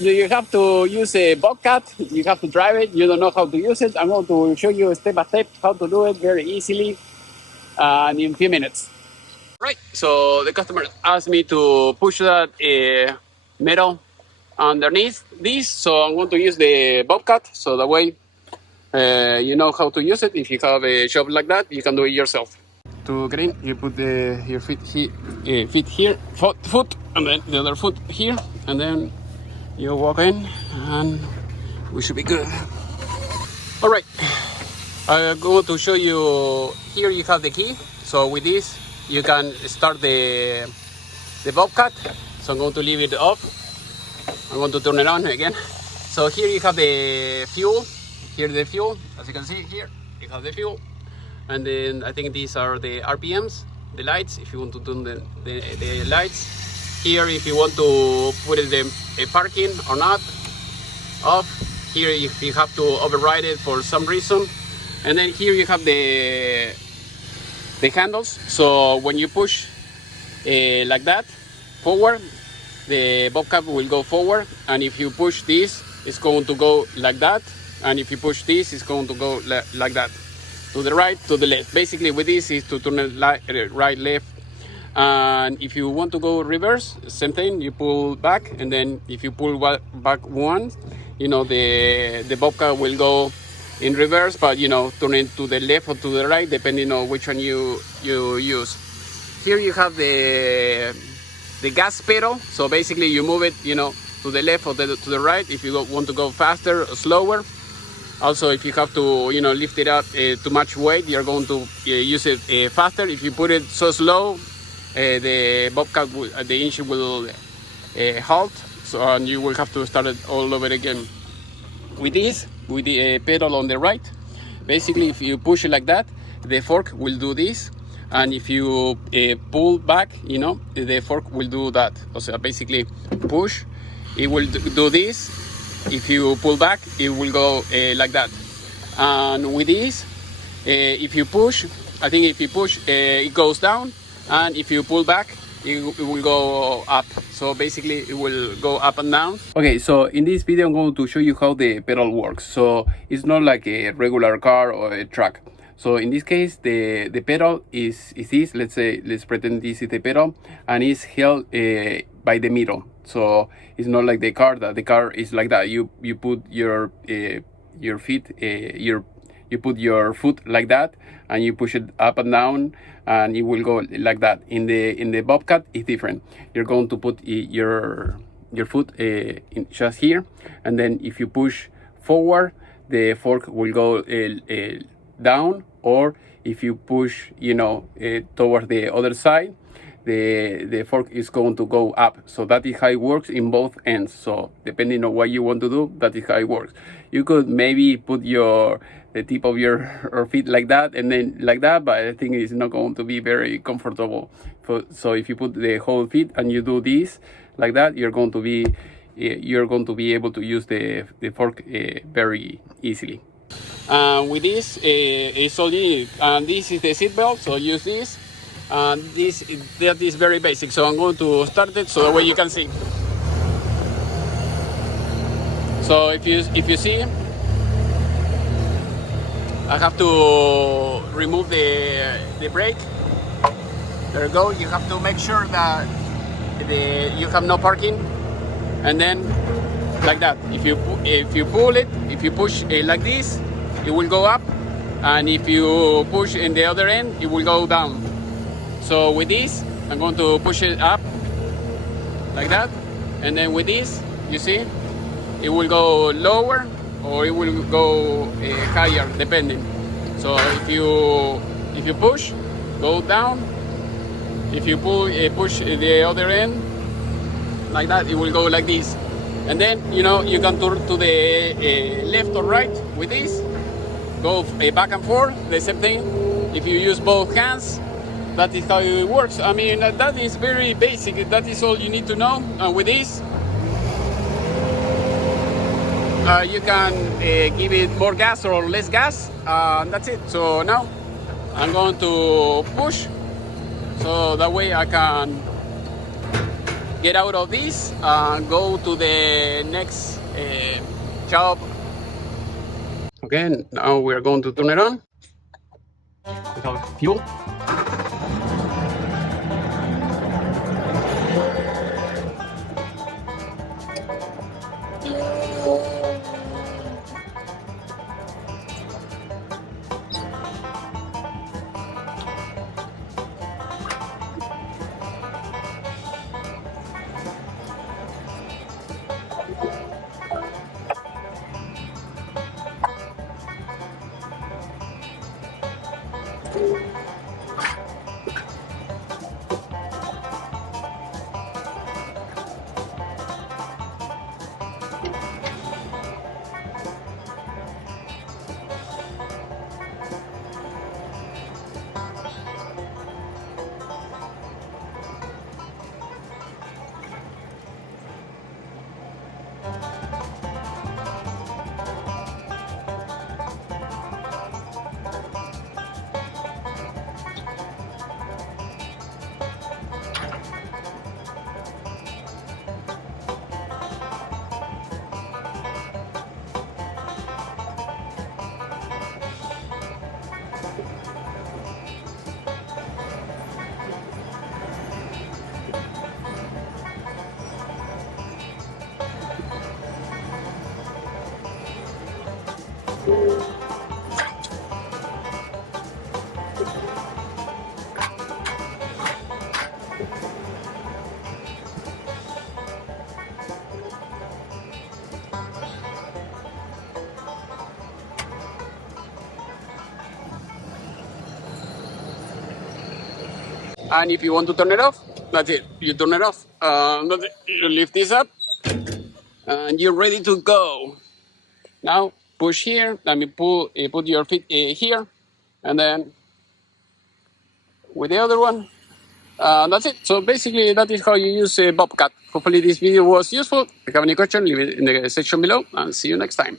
you have to use a Bobcat. You have to drive it. You don't know how to use it. I'm going to show you step by step how to do it very easily in a few minutes. Right. So the customer asked me to push that metal underneath this. So I'm going to use the Bobcat. So that way you know how to use it. If you have a shop like that, you can do it yourself. To get in, you put your feet here, foot, and then the other foot here, and then you walk in, and we should be good. All right, I'm going to show you. Here you have the key. So with this, you can start the Bobcat. So I'm going to leave it off. I'm going to turn it on again. So here you have the fuel. Here the fuel, as you can see here, you have the fuel. And then I think these are the RPMs, the lights, if you want to turn the lights. Here, if you want to put it in a parking or not, off. Here, if you have to override it for some reason. And then here you have the handles. So when you push like that, forward, the Bobcat will go forward. And if you push this, it's going to go like that. And if you push this, it's going to go like that. To the right, to the left. Basically with this is to turn it right, left. And if you want to go reverse, same thing, you pull back, and then if you pull back once, you know, the Bobcat will go in reverse, but you know, turn it to the left or to the right, depending on which one you use. Here you have the gas pedal. So basically you move it, you know, to the left or to the right if you want to go faster or slower. Also, if you have to, you know, lift it up too much weight, you're going to use it faster. If you put it so slow, the Bobcat, the engine will halt, so and you will have to start it all over again. With this, with the pedal on the right, basically, if you push it like that, the fork will do this, and if you pull back, you know, the fork will do that. So basically, push, it will do this. If you pull back, it will go like that. And with this, if you push, I think if you push, it goes down. And if you pull back, it will go up. So basically, it will go up and down. Okay, so in this video, I'm going to show you how the pedal works. So it's not like a regular car or a truck. So in this case, the pedal is this. Let's pretend this is the pedal, and it's held by the middle. So it's not like the car. That the car is like that. You put your feet, you put your foot like that, and you push it up and down, and it will go like that. In the Bobcat, it's different. You're going to put your foot in just here, and then if you push forward, the fork will go down, or if you push, you know, towards the other side, the fork is going to go up. So that is how it works in both ends. So depending on what you want to do, that is how it works. You could maybe put the tip of your feet like that and then like that, but I think it's not going to be very comfortable. So if you put the whole feet and you do this like that, you're going to be able to use the fork very easily. With this, it's all you need. And this is the seat belt, so use this. And that is very basic. So I'm going to start it so that way you can see. So if you see, I have to remove the brake. There you go. You have to make sure that you have no parking, and then like that. If you pull it, if you push it like this, it will go up, and if you push in the other end, it will go down. So with this, I'm going to push it up like that, and then with this, you see, it will go lower or it will go higher, depending. So if you push, go down. If you push the other end like that, it will go like this. And then, you know, you can turn to the left or right with this. Go back and forth, the same thing. If you use both hands, that is how it works. I mean, that is very basic. That is all you need to know. And with this, you can give it more gas or less gas. That's it. So now I'm going to push, so that way I can get out of this, go to the next job. Okay, now we're going to turn it on. We have fuel. And if you want to turn it off, that's it. You turn it off. That's it. You lift this up, and you're ready to go. Now push here. I mean, put your feet here, and then with the other one. That's it. So basically, that is how you use Bobcat. Hopefully, this video was useful. If you have any question, leave it in the section below, and see you next time.